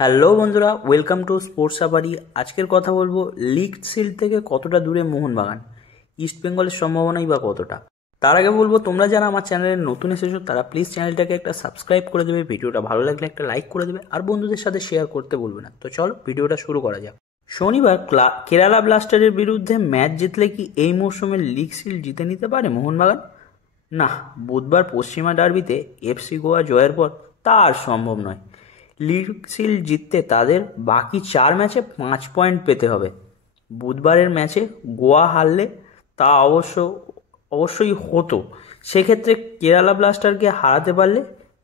Hello বন্ধুরা, welcome to sports safari. আজকের কথা বলবো লিগ শিল্ড থেকে কতটা দূরে মোহনবাগান, ইস্ট বেঙ্গলের সম্ভাবনাই বা কতটা। তার আগে বলবো, তোমরা যারা আমার চ্যানেলে নতুন এসেছো তারা প্লিজ চ্যানেলটাকে একটা সাবস্ক্রাইব করে দেবে, ভিডিওটা ভালো লাগলে একটা লাইক করে দেবে, আর বন্ধুদের সাথে শেয়ার করতে বলবে না। তো চলো ভিডিওটা শুরু করা যাক। শনিবার কেরালা ব্লাস্টারের বিরুদ্ধে ম্যাচ জিতলে কি এই মরশুমে লিগ শিল্ড জিতে নিতে পারে মোহনবাগান? না, বুধবার পশ্চিমা ডার্বিতে এফসি গোয়া জয়ের পর তা আর সম্ভব নয়। লিগ শিল্ড জিততে তাদের বাকি 4 ম্যাচে 5 পয়েন্ট পেতে হবে। বুধবারের ম্যাচে গোয়া হারলে তা অবশ্যই হতো। সেক্ষেত্রে কেরালা ব্লাস্টারকে হারাতে পারলে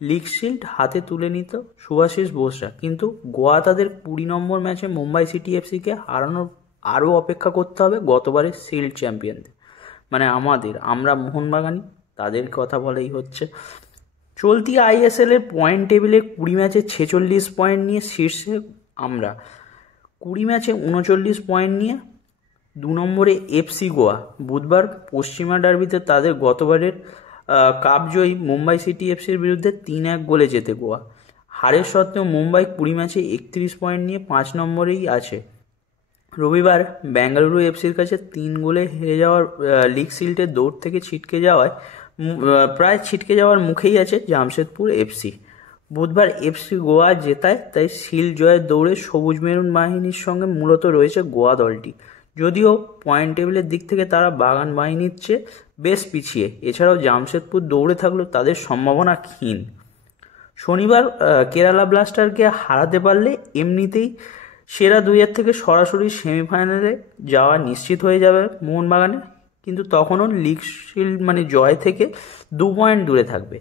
লিগ শিল্ড হাতে তুলে নিত শুভাশিস বোসরা। কিন্তু গোয়া তাদের 20 নম্বর ম্যাচে মুম্বাই সিটি এফসিকে হারানোর আরও অপেক্ষা করতে হবে গতবারের শিল্ড চ্যাম্পিয়নদের, মানে আমরা মোহনবাগানি, তাদের কথা বলেই হচ্ছে। চলতি আইএসএল এর পয়েন্ট টেবিলে 20 ম্যাচে 46 পয়েন্ট নিয়ে শীর্ষে আমরা। 20 ম্যাচে 39 পয়েন্ট নিয়ে 2 নম্বরে এফসি গোয়া। বুধবার পশ্চিমা ডার্বিতে তাদের গতবারের কাপজয়ী মুম্বাই সিটি এফসির বিরুদ্ধে 3-1 গোলে জেতে গোয়া। হারের সত্ত্বেও মুম্বাই 20 ম্যাচে 31 পয়েন্ট নিয়ে 5 নম্বরেই আছে। রবিবার বেঙ্গালুরু এফসির কাছে 3 গোলে হেরে যাওয়ার লিগ শিল্ডের দৌড় থেকে প্রায় ছিটকে যাওয়ার মুখেই আছে জামশেদপুর এফসি। বুধবার এফসি গোয়া জেতায় তাই শিল্ড জয়ের দৌড়ে সবুজ মেরুন বাহিনীর সঙ্গে মূলত রয়েছে গোয়া দলটি। যদিও পয়েন্ট টেবিলের দিক থেকে তারা বাগান বাহিনীর চেয়ে বেশ পিছিয়ে। এছাড়াও জামশেদপুর দৌড়ে থাকলেও তাদের সম্ভাবনা ক্ষীণ। শনিবার কেরালা ব্লাস্টারকে হারাতে পারলে এমনিতেই সেরা 2-এর থেকে সরাসরি সেমিফাইনালে যাওয়া নিশ্চিত হয়ে যাবে মোহনবাগানের। কিন্তু তখনও লিগ শিল্ড জয় থেকে 2 পয়েন্ট দূরে থাকবে।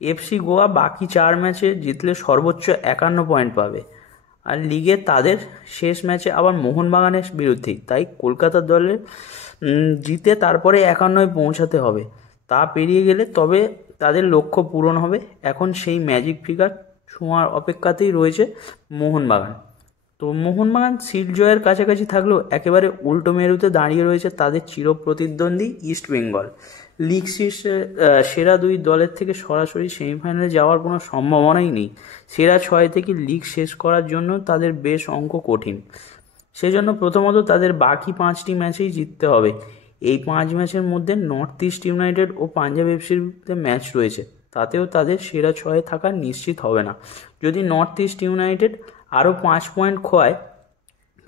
এফসি গোয়া বাকি 4 ম্যাচে জিতলে সর্বোচ্চ 51 পয়েন্ট পাবে, আর লিগে তাদের শেষ ম্যাচে আবার মোহনবাগানের বিরুদ্ধেই। তাই কলকাতার দলের জিতে তারপরে 51 পৌঁছাতে হবে। তা পেরিয়ে গেলে তবে তাদের লক্ষ্য পূরণ হবে। এখন সেই ম্যাজিক ফিগার ছোঁয়ার অপেক্ষাতেই রয়েছে মোহনবাগান। তো মোহনবাগান শিল্ড জয়ের কাছাকাছি থাকলেও একেবারে উল্টো মেরুতে দাঁড়িয়ে রয়েছে তাদের চিরপ্রতিদ্বন্দ্বী ইস্ট বেঙ্গল। লিগ শীর্ষে সেরা 2 দলের থেকে সরাসরি সেমিফাইনালে যাওয়ার কোনো সম্ভাবনাই নেই। সেরা 6 থেকে লিগ শেষ করার জন্য তাদের বেশ অঙ্ক কঠিন। সেজন্য প্রথমত তাদের বাকি 5টি ম্যাচেই জিততে হবে। এই 5 ম্যাচের মধ্যে নর্থ ইস্ট ইউনাইটেড ও পাঞ্জাব এফসির বিরুদ্ধে ম্যাচ রয়েছে, তাতেও তাদের সেরা 6 থাকা নিশ্চিত হবে না। যদি নর্থ ইস্ট ইউনাইটেড আরও 5 পয়েন্ট খোয়ায়,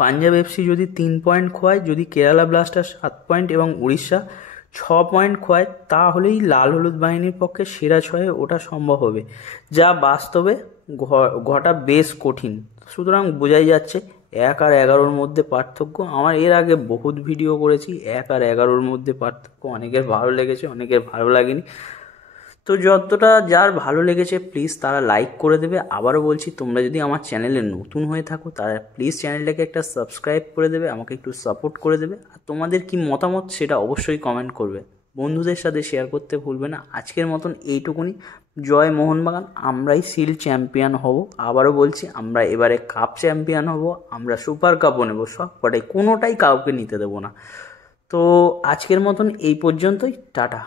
পাঞ্জাব এফসি যদি 3 পয়েন্ট খোয়ায়, যদি কেরালা ব্লাস্টার 7 পয়েন্ট এবং উড়িষ্যা 6 পয়েন্ট খোয়ায়, তাহলেই লাল হলুদ বাহিনীর পক্ষে সেরা 6-এ ওঠা সম্ভব হবে, যা বাস্তবে ঘটা বেশ কঠিন। সুতরাং বোঝাই যাচ্ছে 1 আর 11-র মধ্যে পার্থক্য। আমার এর আগে বহুত ভিডিও করেছি 1 আর 11-র মধ্যে পার্থক্য, অনেকের ভালো লেগেছে, অনেকের ভালো লাগেনি। তো যতটা যার ভালো লেগেছে প্লিজ তারা লাইক করে দেবে। আবারও বলছি, তোমরা যদি আমার চ্যানেলে নতুন হয়ে থাকো তারা প্লিজ চ্যানেলটাকে একটা সাবস্ক্রাইব করে দেবে, আমাকে একটু সাপোর্ট করে দেবে। আর তোমাদের কি মতামত সেটা অবশ্যই কমেন্ট করবে, বন্ধুদের সাথে শেয়ার করতে ভুলবে না। আজকের মতন এইটুকুনি। জয় মোহনবাগান, আমরাই শিল্ড চ্যাম্পিয়ন হব। আবারও বলছি, আমরা এবারে কাপ চ্যাম্পিয়ন হব, আমরা সুপার কাপও নেব, সব কটাই, কোনোটাই কাউকে নিতে দেবো না। তো আজকের মতন এই পর্যন্তই, টাটা।